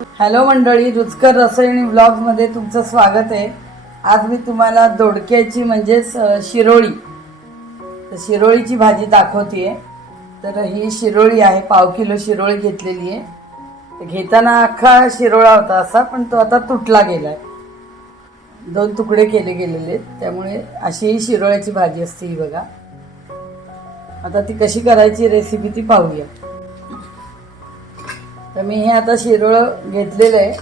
Hello मंडळी रुचकर रसोई ब्लॉगमध्ये तुमचं स्वागत आहे. आज मी तुम्हाला दोडक्याची म्हणजेच शिरोळी तर शिरोळीची भाजी दाखवते तर ही शिरोळी आहे पाव किलो शिरोळी घेतलेली आहे. तर घेताना अख्खा शिरोळा होता असा पण तो आता तुटला गेला आहे दोन तुकडे केले गेलेले आहेत त्यामुळे अशी ही शिरोळ्याची भाजी असते ही बघा. आता ती कशी करायची रेसिपी ती पाहूया. तर मी हे आता शिरोळं घेतलेलं आहे.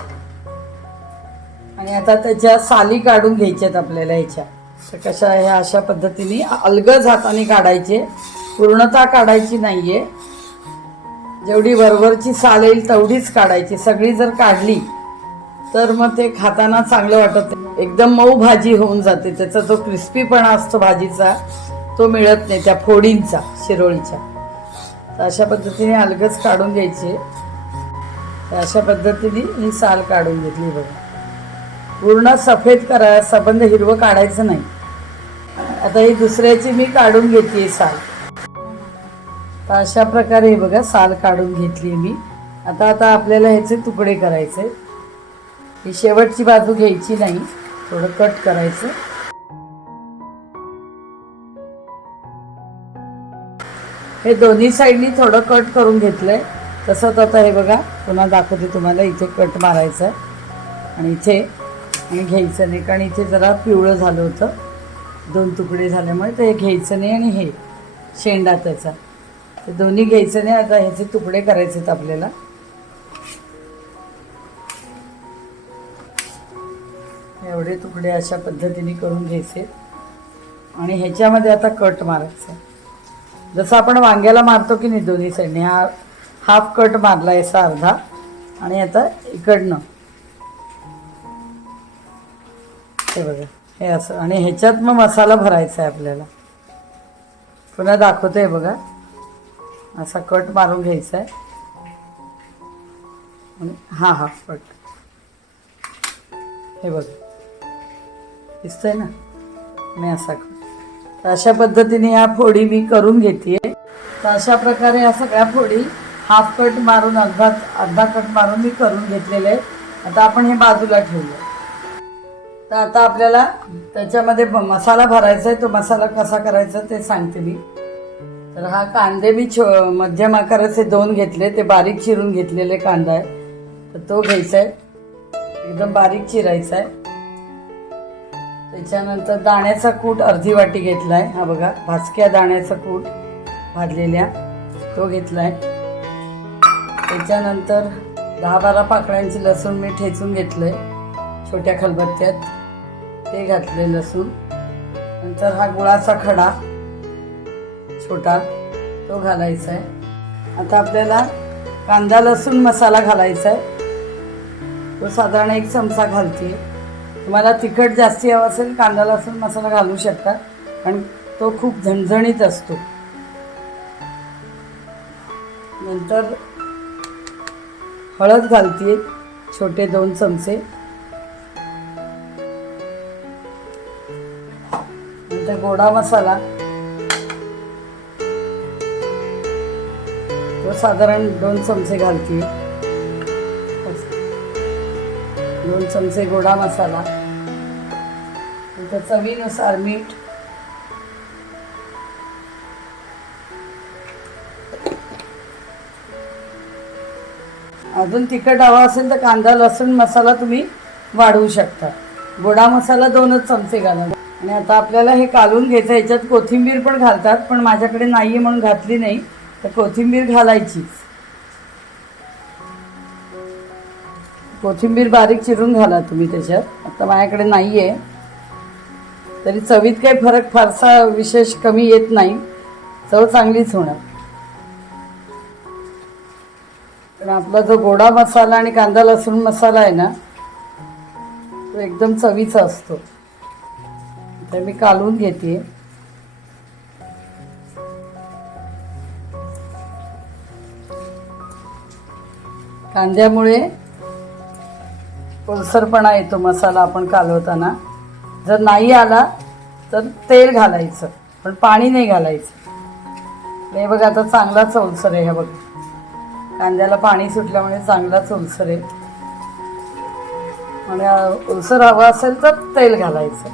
आणि आता त्याच्या साली काढून घ्यायच्यात आपल्याला ह्याच्या. तर कशा ह्या अशा पद्धतीने अलगज हाताने काढायचे. पूर्णता काढायची नाही आहे जेवढी वरवरची साल येईल तेवढीच काढायची. सगळी जर काढली तर मग ते खाताना चांगलं वाटत एकदम मऊ भाजी होऊन जाते. त्याचा जो क्रिस्पीपणा असतो भाजीचा तो मिळत नाही त्या फोडींचा शिरोळीच्या तर अशा पद्धतीने अलगच काढून घ्यायचे. तर अशा पद्धतीने ही साल काढून घेतली बघा. पूर्ण सफेद करा सबंध हिरवं काढायचं नाही. आता ही दुसऱ्याची मी काढून घेतली साल. तर अशा प्रकारे हे बघा साल काढून घेतली मी. आता आता आपल्याला ह्याचे तुकडे करायचे. ही शेवटची बाजू घ्यायची नाही थोडं कट करायचं. हे दोन्ही साईडनी थोडं कट करून घेतलंय. तसंच आता हे बघा पुन्हा दाखवते तुम्हाला इथे कट मारायचं आणि इथे आणि घ्यायचं नाही कारण इथे जरा पिवळं झालं होतं. दोन तुकडे झाल्यामुळे ते घ्यायचं नाही आणि हे शेंडा त्याचा. ते दोन्ही घ्यायचं नाही आता ह्याचे तुकडे करायचे आहेत आपल्याला. एवढे तुकडे अशा पद्धतीने करून घ्यायचे. आणि ह्याच्यामध्ये आता कट मारायचा जसं आपण वांग्याला मारतो की नाही दोन्ही साईडने हा हाफ कट मारला याचा अर्धा आणि आता इकडनं. हे बघा हे असं आणि ह्याच्यात मग मसाला भरायचा आहे आपल्याला. पुन्हा दाखवतोय बघा. असा कट मारून घ्यायचा आहे. आणि हा हाफ कट. हे बघा. दिसतंय ना? मी असा कट. अशा पद्धतीने या फोडी मी करून घेते तर अशा प्रकारे या सगळ्या फोडी हाफ कट मारून अर्धा अर्धा कट मारून मी करून घेतलेले आहेत. आता आपण हे बाजूला ठेवूया. तर आता आपल्याला त्याच्यामध्ये मसाला भरायचा आहे. तो मसाला कसा करायचा ते सांगते मी. तर हा कांदे मी छो मध्यम आकाराचे दोन घेतले. ते बारीक चिरून घेतलेले कांदा आहे. तर तो घ्यायचा आहे. एकदम बारीक चिरायचा आहे. त्याच्यानंतर दाण्याचा कूट अर्धी वाटी घेतला आहे हा बघा भाजक्या दाण्याचा कूट भाजलेल्या तो घेतला आहे त्याच्यानंतर दहा बारा पाकळ्यांची लसूण मी ठेचून घेतलं आहे छोट्या खलबत्त्यात. ते घातले लसूण. नंतर हा गुळाचा खडा छोटा तो घालायचा आहे आता आपल्याला कांदा लसूण मसाला घालायचा आहे तो साधारण एक चमचा घालते तुम्हाला तिखट जास्ती हवं असेल कांदा लसूण मसाला घालू शकता कारण तो खूप झणझणीत असतो. नंतर हळद घालते छोटे दोन चमचे. नंतर गोडा मसाला. तो साधारण दोन चमचे घालते दोन चमचे गोडा मसाला. नंतर चवीनुसार मीठ अजून तिखट हवा असेल तर कांदा लसूण मसाला तुम्ही वाढवू शकता. गोडा मसाला दोनच चमचे घाला. आणि आता आपल्याला हे कालून घ्यायचं ह्याच्यात कोथिंबीर पण घालतात पण माझ्याकडे नाही आहे म्हणून घातली नाही. तर कोथिंबीर घालायचीच कोथिंबीर बारीक चिरून घाला तुम्ही त्याच्यात. आता माझ्याकडे नाही आहे तरी चवीत काही फरक फारसा विशेष कमी येत नाही. चव चांगलीच होणार. पण आपला जो गोडा मसाला आणि कांदा लसूण मसाला आहे ना तो एकदम चवीचा असतो. तर मी कालवून घेते. कांद्यामुळे ओलसरपणा येतो मसाला आपण कालवताना. जर नाही आला तर तेल घालायचं पण पाणी नाही घालायचं. हे बघा आता चांगलाच ओलसर आहे हे बघ. कांद्याला पाणी सुटल्यामुळे म्हणजे चांगलाच उलसर आहे. आणि उलसर हवा असेल तर तेल घालायचं.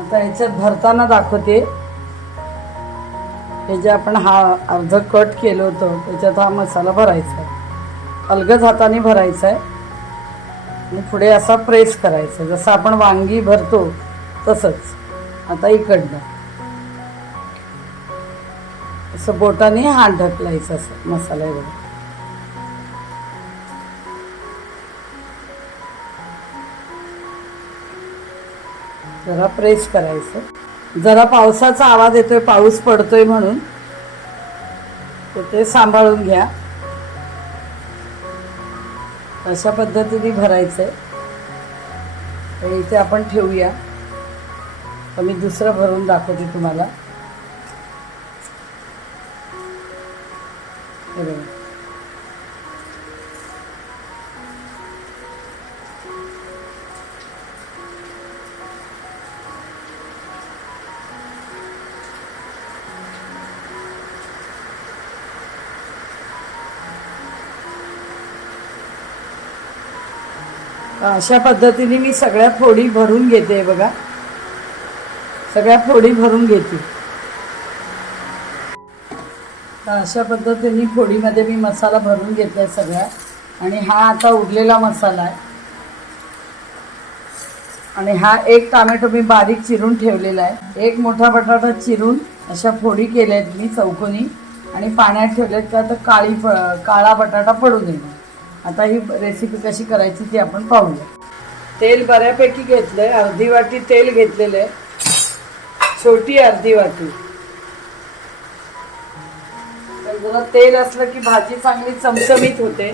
आता ह्याच्यात भरताना दाखवते. हे जे आपण हा अर्ध कट केलं होतं त्याच्यात हा मसाला भरायचा आहे. अलगद हाताने भरायचा आहे. आणि पुढे असा प्रेस करायचा जसं आपण वांगी भरतो तसंच. आता इकडनं. असं बोटाने हात ढकलायचं असं मसाल्यावर जरा प्रेस करायचं. जरा पावसाचा आवाज येतोय पाऊस पडतोय म्हणून. तर ते सांभाळून घ्या. अशा पद्धतीने भरायचंय. तर इथे आपण ठेवूया. तर मी दुसरं भरून दाखवते तुम्हाला. हे बघा. अशा पद्धतीने मी सगळ्या फोडी भरून घेते बघा सगळ्या फोडी भरून घेते तर अशा पद्धतीने फोडीमध्ये मी मसाला भरून घेतला आहे सगळ्या आणि हा आता उरलेला मसाला आहे. आणि हा एक टामॅटो मी बारीक चिरून ठेवलेला आहे. एक मोठा बटाटा चिरून अशा फोडी केल्या आहेत मी चौकोनी. आणि पाण्यात ठेवल्यात का तर काळी प काळा बटाटा पडू नये आता ही रेसिपी कशी करायची ती आपण पाहूया. तेल बऱ्यापैकी घेतलं आहे अर्धी वाटी तेल घेतलेलं आहे. छोटी अर्धी वाटी. जरा तेल असलं की भाजी चांगली चमचमीत होते.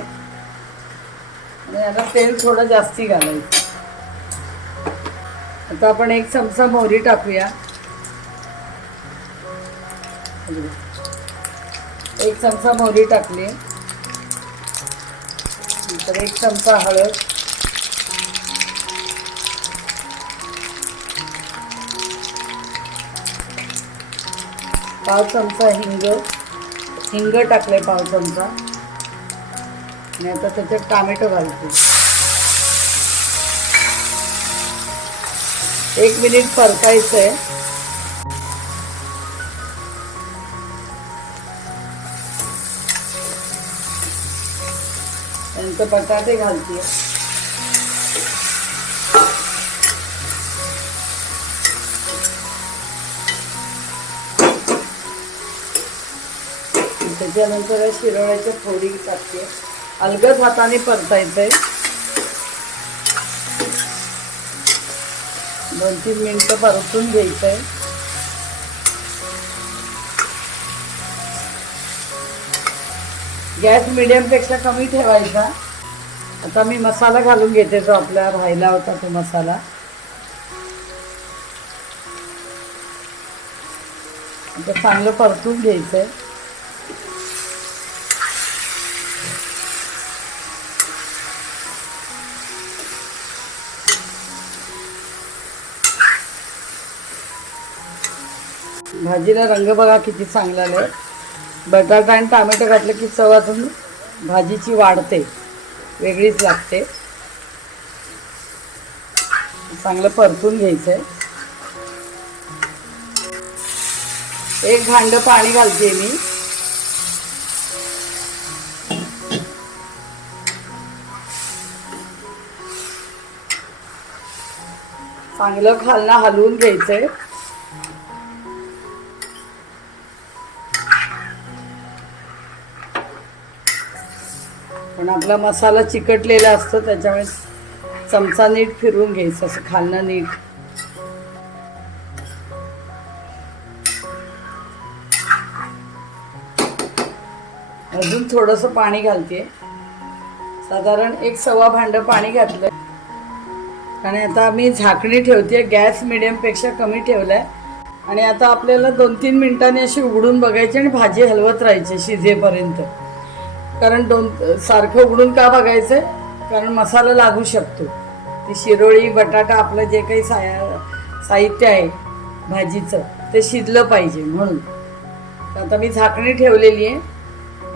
आणि याला तेल थोडं जास्ती घालायचं. आता आपण एक चमचा मोहरी टाकूया. एक चमचा मोहरी टाकली. नंतर एक चमचा हळद. पाव चमचा हिंग. हिंग टाकले पाव चमचा. आणि आता त्याच्यात टामॅटो घालते. एक मिनिट परतायचं आहे नंतर बटाटे घालते. त्याच्यानंतर शिरोळ्याच्या फोडी टाकते. अलगद हाताने परतायचंय दोन तीन मिनिटं परतून घ्यायचंय. गॅस मिडियमपेक्षा कमी ठेवायचा. आता मी मसाला घालून घेते जो आपला राहिला होता तो मसाला. आता चांगलं परतून घ्यायचंय. भाजीला रंग बघा किती चांगला आहे बटाटा आणि टोमॅटो घातलं की चव अजून भाजीची वाढते. वेगळीच लागते. चांगलं परतून घ्यायचं आहे एक भांड पाणी घालते मी. चांगलं खालना हलवून घ्यायचंय. पण आपला मसाला चिकटलेला असतो त्याच्यामुळे चमचा नीट फिरवून घ्यायचं असं खालणं नीट. अजून थोडंसं पाणी घालते. साधारण एक सव्वा भांड पाणी घातलं आणि आता मी झाकणी ठेवते गॅस मिडियमपेक्षा कमी ठेवलाय. आणि आता आपल्याला दोन तीन मिनिटांनी अशी उघडून बघायची आणि भाजी हलवत राहायची शिजेपर्यंत. कारण दोन सारखं उघडून का बघायचं? कारण मसाला लागू शकतो. ती शिरोळी बटाटा आपलं जे काही साया साहित्य आहे भाजीचं ते शिजलं पाहिजे म्हणून. आता मी झाकणी ठेवलेली आहे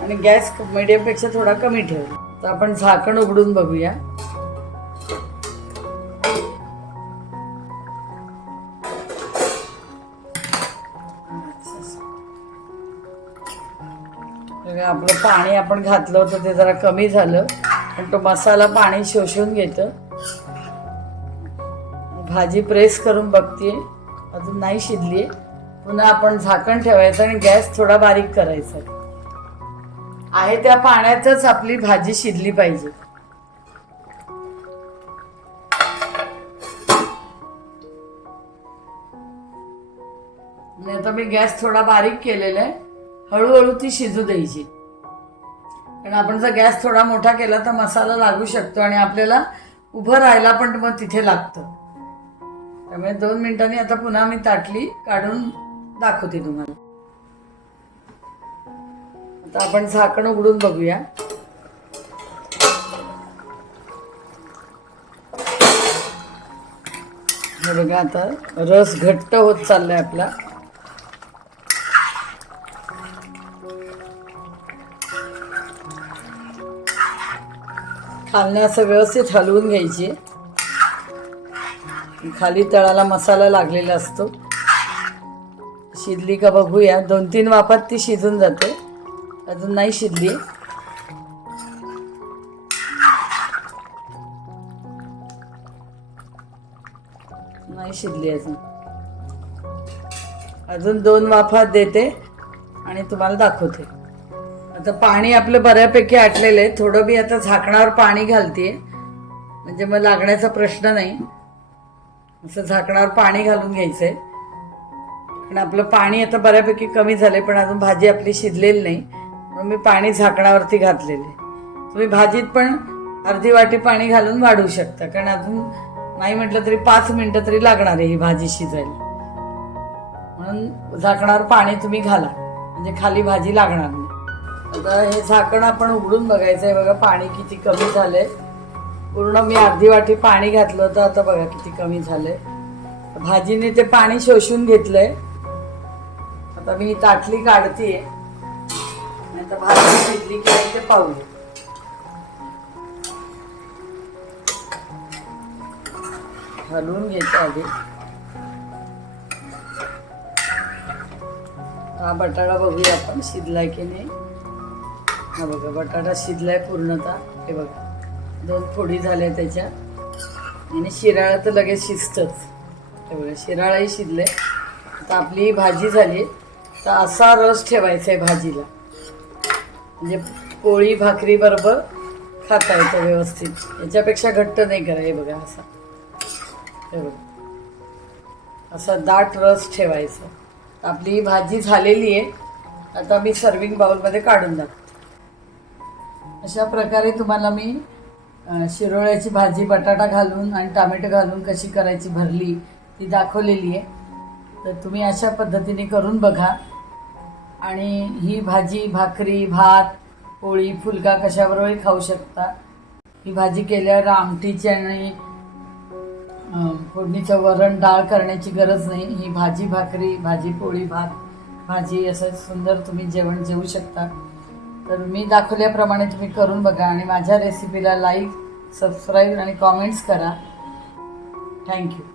आणि गॅस मिडियमपेक्षा थोडा कमी ठेवला. तर आपण झाकण उघडून बघूया. आपलं पाणी आपण घातलं होतं ते जरा कमी झालं. पण तो मसाला पाणी शोषून घेतं. भाजी प्रेस करून बघते अजून नाही शिजली पुन्हा आपण झाकण ठेवायचं आणि गॅस थोडा बारीक करायचा. आहे त्या पाण्यातच आपली भाजी शिजली पाहिजे. आता मी गॅस थोडा बारीक केलेला आहे. हळूहळू ती शिजू द्यायची. कारण आपण जर गॅस थोडा मोठा केला तर मसाला लागू शकतो आणि आपल्याला उभं राहायला पण मग तिथे लागतं. त्यामुळे दोन मिनिटांनी आता पुन्हा मी ताटली काढून दाखवते तुम्हाला. आता आपण झाकण उघडून बघूया. हे बघा आता रस घट्ट होत चाललाय आपला. खालने असं व्यवस्थित हलवून घ्यायची. खाली तळाला मसाला लागलेला असतो. शिजली का बघूया. दोन तीन वापात ती शिजून जाते. अजून नाही शिजली. नाही शिजली अजून. अजून दोन वाफात देते आणि तुम्हाला दाखवते. आता पाणी आपलं बऱ्यापैकी आटलेलं आहे. थोडं मी आता झाकणावर पाणी घालते म्हणजे मग लागण्याचा प्रश्न नाही. असं झाकणावर पाणी घालून घ्यायचंय. पण आपलं पाणी आता बऱ्यापैकी कमी झालंय पण अजून भाजी आपली शिजलेली नाही. म्हणून मी पाणी झाकणावरती घातलेले तुम्ही भाजीत पण अर्धी वाटी पाणी घालून वाढवू शकता. कारण अजून नाही म्हटलं तरी पाच मिनटं तरी लागणार आहे ही भाजी शिजायला. म्हणून झाकणावर पाणी तुम्ही घाला. म्हणजे खाली भाजी लागणार नाही. आता हे झाकण आपण उघडून बघायचं आहे बघा पाणी किती कमी झालंय. पूर्ण मी अर्धी वाटी पाणी घातलं होतं. आता बघा किती कमी झालंय. भाजीने ते पाणी शोषून घेतलंय. आता मी ताटली काढतीये. आता भाजी शिजली की ते पाहू. हलवून घ्यायचं आधी. हा बटाटा बघूया आपण शिजलाय की नाही. हा बघा बटाटा शिजलाय पूर्णतः. हे बघा दोन फोडी झाल्या त्याच्या. आणि शिराळा तर लगेच शिजतच. हे बघा शिराळाही शिजले आता आपली ही भाजी झाली. तर असा रस ठेवायचा आहे भाजीला. म्हणजे पोळी भाकरी बरोबर खाता येतं व्यवस्थित. याच्यापेक्षा घट्ट नाही करा हे बघा असा. हे बघा. असा दाट रस ठेवायचा. आपली ही भाजी झालेली आहे आता मी सर्विंग बाउलमध्ये काढून दाखवते. अशा प्रकारे तुम्हाला मी शिरोळ्याची भाजी बटाटा घालून आणि टामॅटो घालून कशी करायची भरली ती दाखवलेली आहे. तर तुम्ही अशा पद्धतीने करून बघा. आणि ही भाजी भाकरी भात पोळी फुलका कशाबरोबरही खाऊ शकता. ही भाजी केल्यावर आमटीची आणि फोडणीचं वरण डाळ करण्याची गरज नाही. ही भाजी भाकरी भाजी पोळी भात भाजी असं सुंदर तुम्ही जेवण जेवू शकता. तर मी दाखवल्याप्रमाणे तुम्ही करून बघा आणि माझ्या रेसिपीला लाईक सबस्क्राईब आणि कॉमेंट्स करा. Thank you